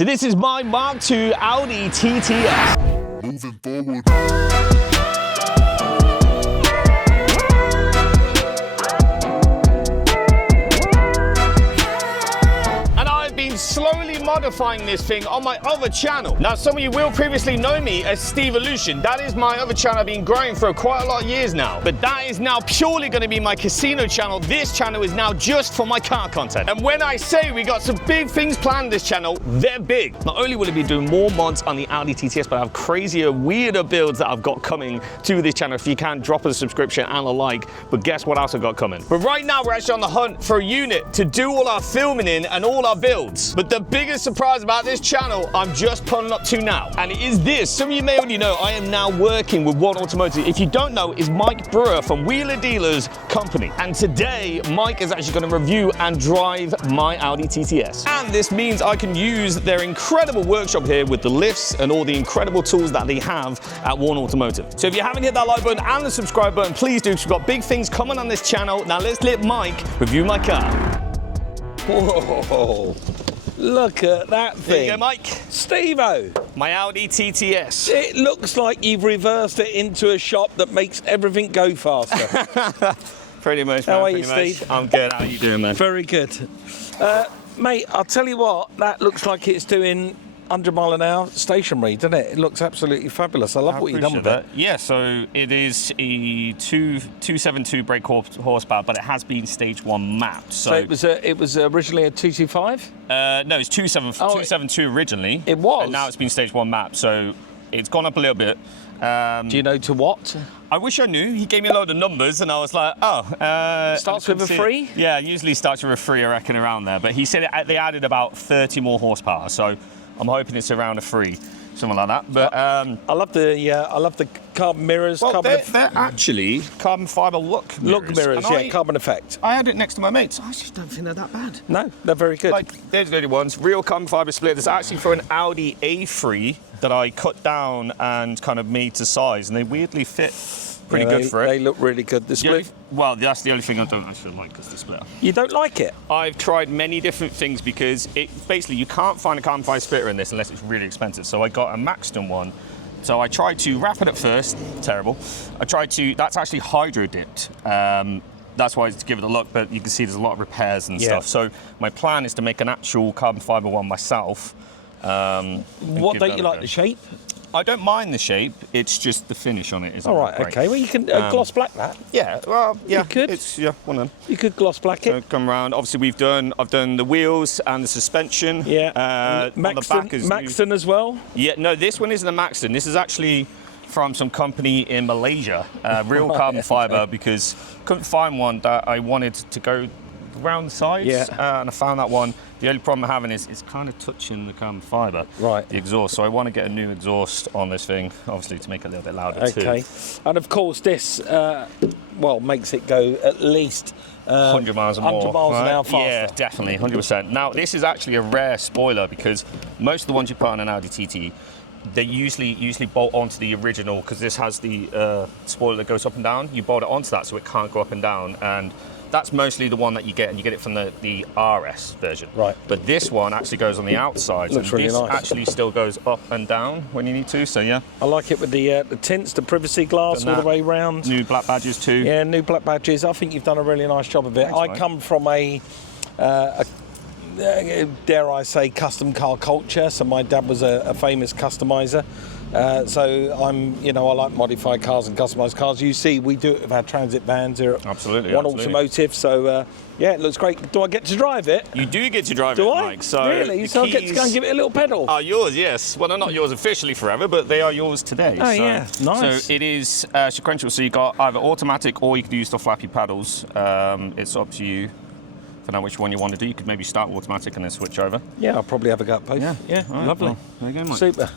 So this is my MK2 Audi TTS. Moving forward. Slowly modifying this thing on my other channel. Now, some of you will previously know me as Steve Elution. That is my other channel I've been growing for quite a lot of years now. But that is now purely going to be my casino channel. This channel is now just for my car content. And when I say we got some big things planned this channel, they're big. Not only will it be doing more mods on the Audi TTS, but I have crazier, weirder builds that I've got coming to this channel. If you can, drop us a subscription and a like. But guess what else I've got coming? But right now, we're actually on the hunt for a unit to do all our filming in and all our builds. But the biggest surprise about this channel, I'm just pulling up to now. And it is this. Some of you may already know, I am now working with One Automotive. If you don't know, is Mike Brewer from Wheeler Dealers Company. And today, Mike is actually going to review and drive my Audi TTS. And this means I can use their incredible workshop here with the lifts and all the incredible tools that they have at One Automotive. So if you haven't hit that like button and the subscribe button, please do, because we've got big things coming on this channel. Now let's let Mike review my car. Whoa. Look at that thing. There you go, Mike. Steve-o. My Audi TTS. It looks like you've reversed it into a shop that makes everything go faster. Pretty much, man. How are you, Steve? I'm good. How are you doing, man? Very good. Mate, I'll tell you what, that looks like it's doing 100 mile an hour stationary, doesn't it? It looks absolutely fabulous. I love what you've done with it. Yeah, so it is a 272 brake horsepower, but it has been stage 1 mapped. So it was originally a 225? No, it's 272 originally. It was? And now it's been stage 1 mapped, so it's gone up a little bit. Do you know to what? I wish I knew. He gave me a load of numbers, and I was like, oh. Starts with a 3? Yeah, usually starts with a 3, I reckon, around there. But he said they added about 30 more horsepower, so I'm hoping it's around a 3, something like that. But I love the carbon mirrors. Well, they're actually carbon fibre look mirrors. Carbon effect. I had it next to my mates. I just don't think they're that bad. No, they're very good. Like, there's the only ones. Real carbon fibre split. There's actually for an Audi A3 that I cut down and kind of made to size, and they weirdly fit pretty good for it. They look really good. The split. Well, that's the only thing I don't actually like, is the splitter. You don't like it? I've tried many different things because basically you can't find a carbon fibre splitter in this unless it's really expensive. So I got a Maxton one. So I tried to wrap it at first. Terrible. That's actually hydro dipped. That's why to give it a look, but you can see there's a lot of repairs and stuff. So my plan is to make an actual carbon fibre one myself. What don't you like, the shape? I don't mind the shape. It's just the finish on it isn't all right, great. Okay. Well, you can gloss black that. Yeah. Well, yeah. You could. It's one of them. You could gloss black it. So come around. Obviously, I've done the wheels and the suspension. Yeah. Maxton as well. Yeah. No, this one isn't a Maxton. This is actually from some company in Malaysia, real carbon fibre, because couldn't find one that I wanted to go around the sides. Yeah. And I found that one. The only problem I'm having is it's kind of touching the carbon fibre, the exhaust. So I want to get a new exhaust on this thing, obviously, to make it a little bit louder too. Okay. And of course, this makes it go at least 100 miles or more. 100 miles an hour faster. Yeah, definitely, 100%. Now, this is actually a rare spoiler because most of the ones you put on an Audi TT, they usually bolt onto the original, because this has the spoiler that goes up and down. You bolt it onto that so it can't go up and down, and that's mostly the one that you get, and you get it from the RS version. Right. But this one actually goes on the outside. Looks really nice. Actually still goes up and down when you need to, so yeah. I like it with the tints, the privacy glass all the way round. New black badges too. Yeah, new black badges. I think you've done a really nice job of it. Thanks, I come from a dare I say, custom car culture. So my dad was a famous customizer. So I like modified cars and customized cars. You see, we do it with our transit vans here at One Automotive. So yeah, it looks great. Do I get to drive it? You do get to drive it, Mike. So really? So I get to go and give it a little pedal? Are yours, yes. Well, they're not yours officially forever, but they are yours today. Oh, yeah, nice. So it is sequential. So you got either automatic or you can use the Flappy pedals. It's up to you. For now, which one you want to do. You could maybe start automatic and then switch over. Yeah, I'll probably have a go at both. Yeah, right, lovely. Well, there you go, Mike. Super.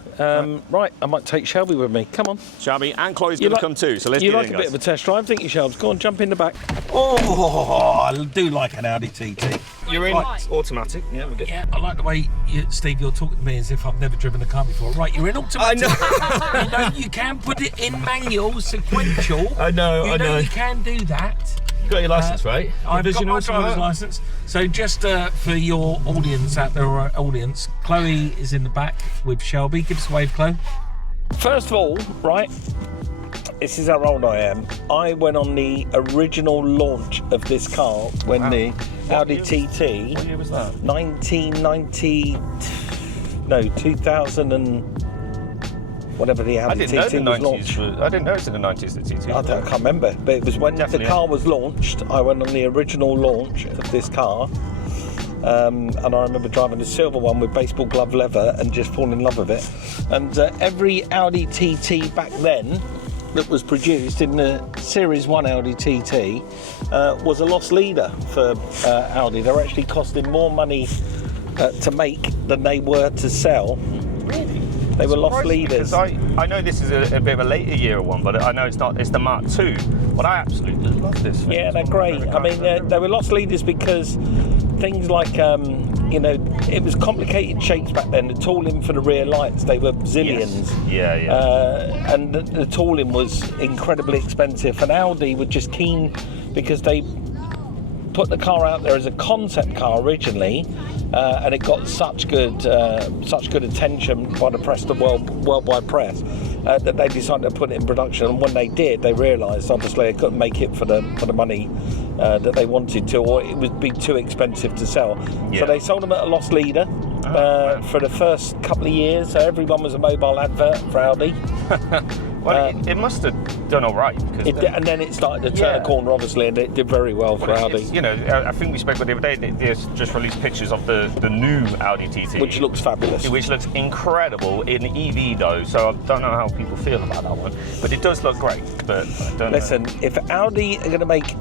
Right, I might take Shelby with me. Come on. Shelby and Chloe's going to come too, so let's You get like in, a bit of a test drive, don't you, Shelby? Go on, jump in the back. Oh, I do like an Audi TT. You're in automatic. Yeah, we're good. Yeah, I like the way, Steve, you're talking to me as if I've never driven a car before. Right, you're in automatic. I know. You can put it in manual, sequential. I know. You can do that. You got your license, right? I've got my Provisional, something driver's like that? license. So just for your audience out there, our audience, Chloe is in the back with Shelby. Give us a wave, Chloe. First of all, right, this is how old I am. I went on the original launch of this car when the Audi TT. What year was that? 2000 and whatever the Audi TT was launched. I didn't know it was in the 90s, the TT. I can't remember, but it was when Definitely, the car was launched. I went on the original launch of this car. And I remember driving the silver one with baseball glove leather and just falling in love with it. And every Audi TT back then that was produced in the Series 1 Audi TT was a loss leader for Audi. They were actually costing more money to make than they were to sell. Really? They were loss leaders. Because I know this is a bit of a later year one, but I know it's not. It's the Mark II. But I absolutely love this thing. Yeah, they're great. I mean, they were loss leaders because things like, it was complicated shapes back then. The tooling for the rear lights, they were zillions. Yes. Yeah. And the tooling was incredibly expensive. And Audi were just keen because they put the car out there as a concept car originally, and it got such good attention by the press, the worldwide press, that they decided to put it in production. And when they did, they realised obviously they couldn't make it for the money that they wanted to, or it would be too expensive to sell. Yeah. So they sold them at a loss leader for the first couple of years. So everyone was a mobile advert for Audi. Well, it must have done all right. And then it started to turn a corner, obviously, and it did very well for Audi. I think we spoke about the other day, they just released pictures of the new Audi TT. Which looks fabulous. Which looks incredible in EV, though, so I don't know how people feel about that one. But it does look great, but I don't know. Listen, if Audi are going to make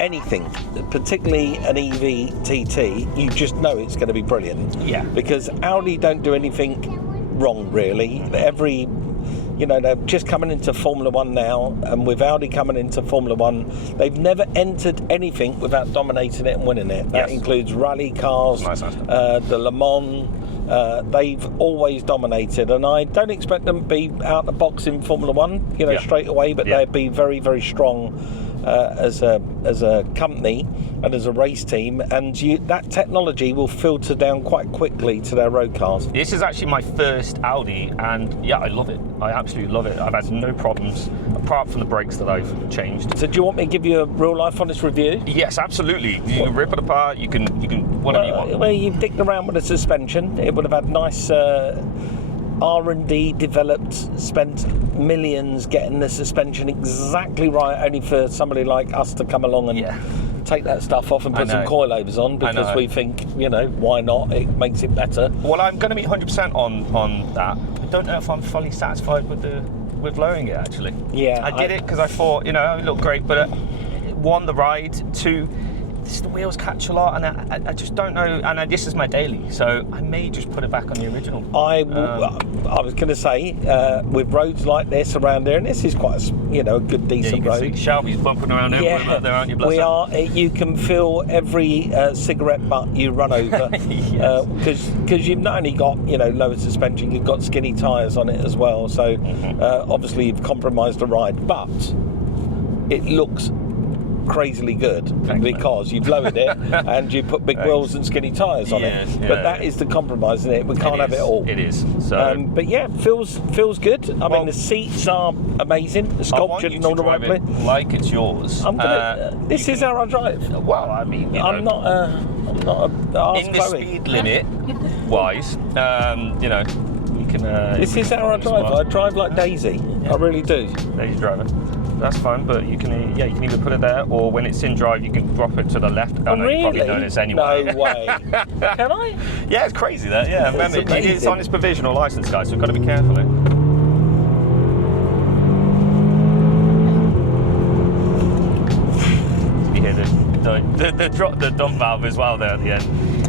anything, particularly an EV TT, you just know it's going to be brilliant. Yeah. Because Audi don't do anything wrong, really. They're just coming into Formula One now, and with Audi coming into Formula One, they've never entered anything without dominating it and winning it. That includes rally cars, the Le Mans. They've always dominated, and I don't expect them to be out the box in Formula One, straight away, but they'd be very, very strong as a company and as a race team, and that technology will filter down quite quickly to their road cars. This is actually my first Audi, and I love it. I absolutely love it. I've had no problems apart from the brakes that I've changed. So do you want me to give you a real life honest review? Yes, absolutely. You can rip it apart. You can whatever you want. Well, you've dicked around with the suspension. It would have had nice R&D developed, spent millions getting the suspension exactly right, only for somebody like us to come along and take that stuff off and put some coilovers on, because we think, why not? It makes it better. Well, I'm going to be 100% on that. I don't know if I'm fully satisfied with lowering it, actually. Yeah. I did it because I thought, it looked great, but one, the ride, two, the wheels catch a lot, and I just don't know, and this is my daily, so I may just put it back on the original. I was going to say, with roads like this around there, and this is quite a good, decent road. See Shelby's bumping around everywhere out there, aren't you? We are. You can feel every cigarette butt you run over, because you've not only got lower suspension, you've got skinny tyres on it as well. So obviously you've compromised the ride, but it looks crazily good because you've lowered it and you put big wheels and skinny tyres on it. But that is the compromise in it. We can't have it all. It is. So, but yeah, feels good. I mean, the seats are amazing. The sculptured and all the right place. Like it's yours. I'm gonna. This is how I drive. Well, I mean, I'm not a in the speed limit wise. We can. This is how I drive. I drive like Daisy. I really do. Daisy driver. That's fine, but you can either put it there, or when it's in drive, you can drop it to the left. Oh, no, really? You probably notice anyway. No way. Can I? Yeah, it's crazy that. Yeah, remember, it's on its provisional license, guys, so we've got to be careful. You hear the dump valve as well there at the end.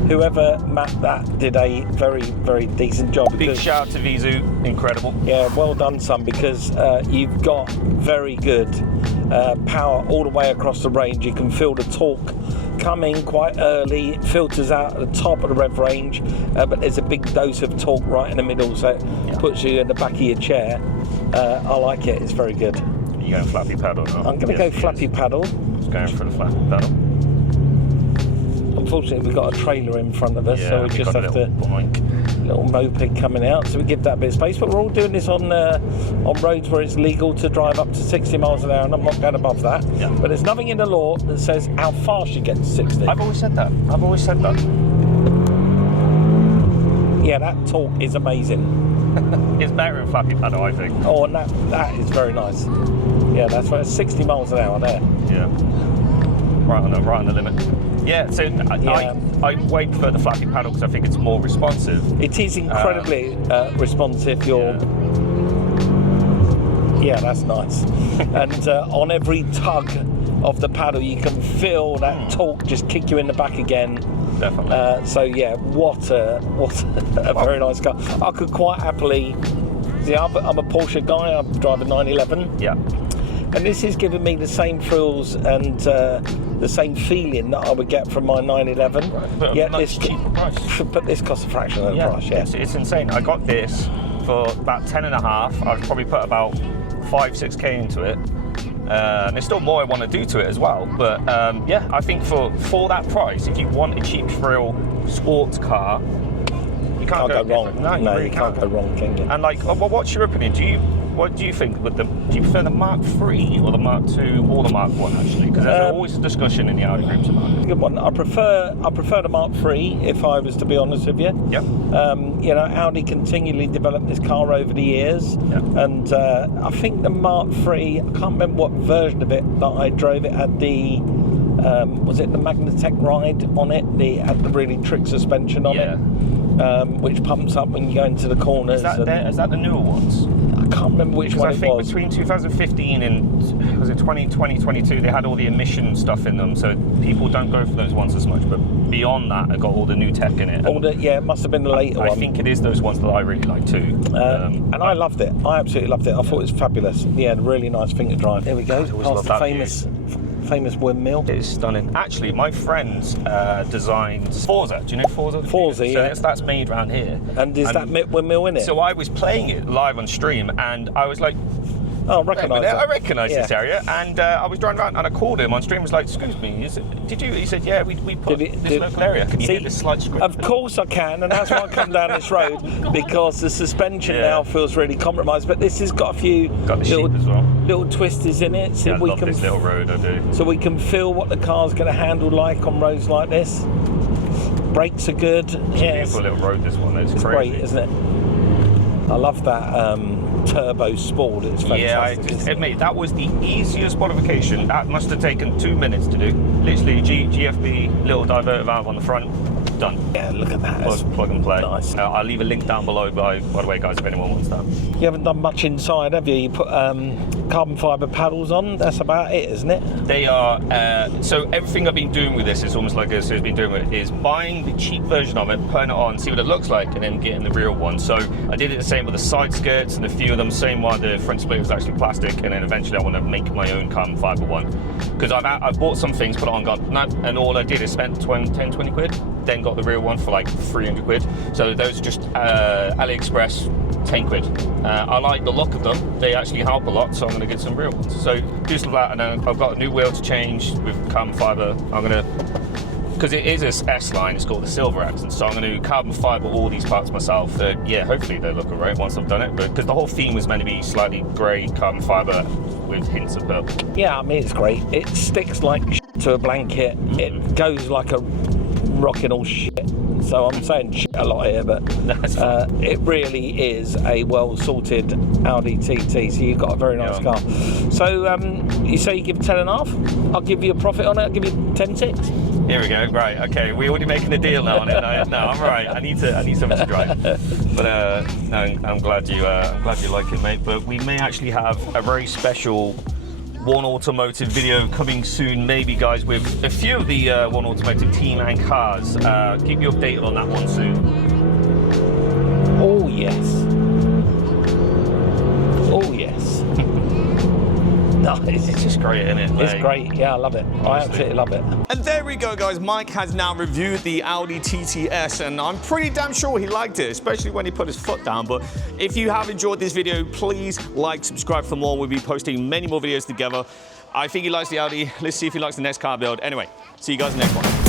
Whoever mapped that did a very, very decent job. Big shout out to Vizu, incredible. Yeah, well done, son, because you've got very good power all the way across the range. You can feel the torque coming quite early. It filters out at the top of the rev range, but there's a big dose of torque right in the middle, so it puts you in the back of your chair. I like it. It's very good. You going flappy paddle now? I'm going to go flappy paddle. going for the flat pedal. Unfortunately, we've got a trailer in front of us, so we just have to little moped coming out, so we give that a bit of space. But we're all doing this on roads where it's legal to drive up to 60 miles an hour, and I'm not going above that. Yeah. But there's nothing in the law that says how fast you get to 60. I've always said that. I've always said that. Yeah, that torque is amazing. It's better in Flappy pedal, I think. Oh, and that is very nice. Yeah, that's right. 60 miles an hour there. Yeah. Right on the limit. Yeah, so I way prefer the Flappy pedal because I think it's more responsive. It is incredibly responsive. Yeah, that's nice. And on every tug of the paddle, you can feel that torque just kick you in the back again. Definitely. So yeah, what a very nice car. I could quite happily. See, I'm a Porsche guy. I drive a 911. Yeah. And this is giving me the same thrills and the same feeling that I would get from my 911. Right. But yet much cheaper price. But this costs a fraction of the price. Yeah. It's insane. I got this for about 10.5. I've probably put about 5-6k into it. There's still more I want to do to it as well, but yeah, I think for that price, if you want a cheap thrill sports car, you can't go wrong. No, you really can't go wrong, can you? And like, what's your opinion? What do you think with do you prefer the Mark III or the Mark II or the Mark I actually? Because there's always a discussion in the Audi groups about it. Good one. I prefer the Mark III if I was to be honest with you. Yep. You know, Audi continually developed this car over the years, and I think the Mark III. I can't remember what version of it that I drove. It had the was it the Magnatech ride on it? It had the really trick suspension on it, which pumps up when you go into the corners. Is that the newer ones? I can't remember which one it was. I think between 2015 and was it 2022, they had all the emission stuff in them, so people don't go for those ones as much. But beyond that, it got all the new tech in it. It must have been the later one. I think it is those ones that I really like too. And I loved it. I absolutely loved it. I thought it was fabulous. Yeah, really nice thing to drive. There we go. Past the famous windmill. It is stunning. Actually, my friend designed Forza. Do you know Forza? Forza, yeah. So that's made around here. And is that windmill in it? So I was playing it live on stream, and I was like, oh, I recognise this area, and I was driving around and I called him on stream. Was like, "Excuse me, did you?" He said, "Yeah, we put this local area. Can you hear this slight scream?" Of course I can, and that's why I come down this road because the suspension now feels really compromised. But this has got a few little twisters in it, so I love this little road. I do. So we can feel what the car's going to handle like on roads like this. Brakes are good. It's a beautiful little road. This one. It's crazy. Great, isn't it? I love that. Turbo Sport, it's fantastic. Yeah, I just admit that was the easiest modification. That must have taken 2 minutes to do. Literally, GFB, little diverter valve on the front, done. Yeah, look at that. Plug and play. Nice. I'll leave a link down below, by the way, guys, if anyone wants that. You haven't done much inside, have you? You put carbon fibre paddles on, that's about it, isn't it? They are, so everything I've been doing with this is almost like Sue's been doing with it, is buying the cheap version of it, putting it on, see what it looks like, and then getting the real one. So I did it the same with the side skirts and a few of them, same one, the front split was actually plastic, and then eventually I want to make my own carbon fibre one. Because I've bought some things, put it on, gone, nah, and all I did is spent 10, 20 quid, then got the real one for like 300 quid. So those are just AliExpress, 10 quid. I like the look of them, they actually help a lot, so I'm going to get some real ones. So do some of that, and then I've got a new wheel to change with carbon fibre. I'm going to, because it is a S-line, it's got the silver accent, so I'm going to carbon fibre all these parts myself. Yeah, hopefully they look alright once I've done it, but because the whole theme was meant to be slightly grey carbon fibre with hints of purple. Yeah, I mean, it's great. It sticks like to a blanket. It goes like a rocking all shit. So I'm saying shit a lot here, but it really is a well-sorted Audi TT, so you've got a very nice car. So you say you give 10.5? I'll give you a profit on it, I'll give you 10.6. Here we go, right, okay, we're already making a deal now on it. No, I'm right, I need something to drive. But no, I'm glad you like it, mate, but we may actually have a very special One Automotive video coming soon, maybe, guys, with a few of the One Automotive team and cars. Keep you updated on that one soon. Oh yes. Oh yes. Nice. It's just great, isn't it? It's great. Yeah, I love it. Honestly. I absolutely love it. And there we go, guys. Mike has now reviewed the Audi TTS, and I'm pretty damn sure he liked it, especially when he put his foot down. But if you have enjoyed this video, please like, subscribe for more. We'll be posting many more videos together. I think he likes the Audi. Let's see if he likes the next car build. Anyway, see you guys in the next one.